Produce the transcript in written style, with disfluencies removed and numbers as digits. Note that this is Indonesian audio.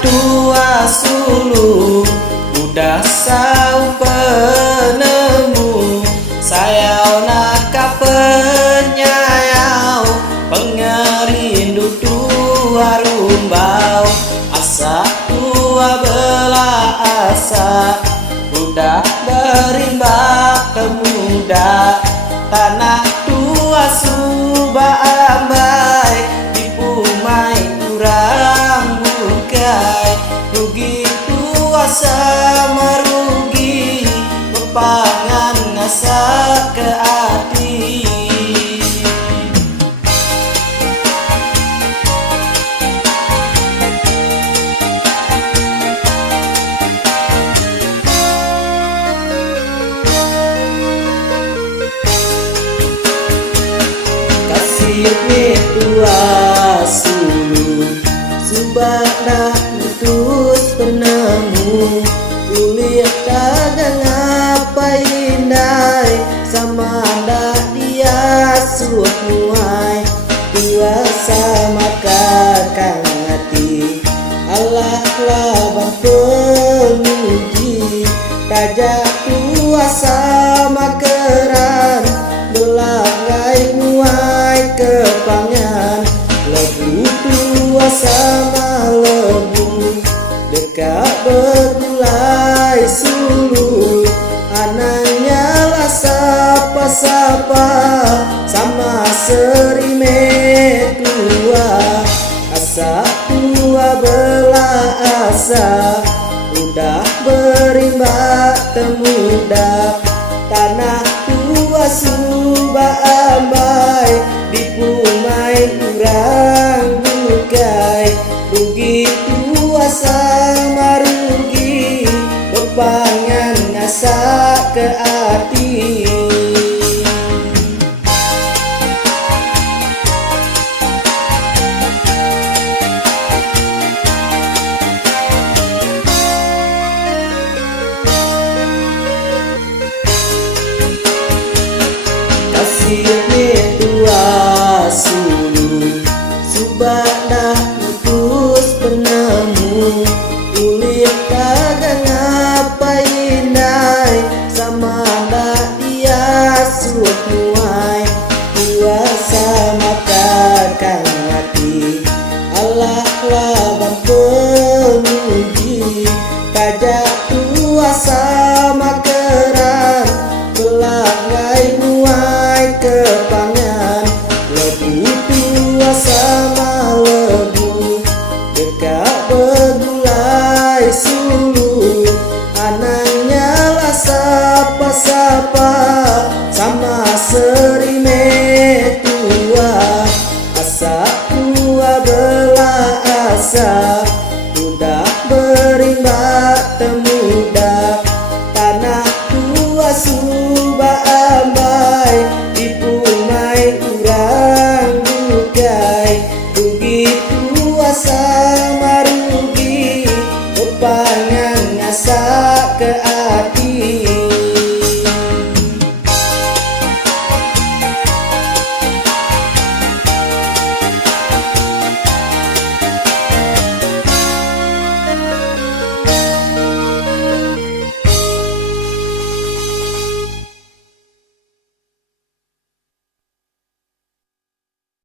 tua sulung udah sau penemu sayau naka penyayau pengerindu tua rumbau asa tua belah asa udah berimbak ke muda tanah tua subah ambai dipumai kurang bukai rugi tua sama rugi bepangan ngasa ke hati. Kasih tua sulung subah nak putus penemu uliah dagang apa indai sama ndak dia suap muai tua sama kakang hati Allah laban penguji raja tua sama keran belangai muai kepangan lebu tua sama lebu dekat bergulai sulu anaknya lah sapa-sapa sama serime tua asa tua belah asa udah berimbak temuda tanah tua subah ambai dipumai kurang bukai rugi tua sama rugi bepangan ngasa ke hati. Kasih tua sulung subah dah putus penemu uliah dagang apa indai sama ndak dia suap muai tua sama kakang hati Allah laban penguji kajak tua sama keran belangai muai kepangan lebu tua sama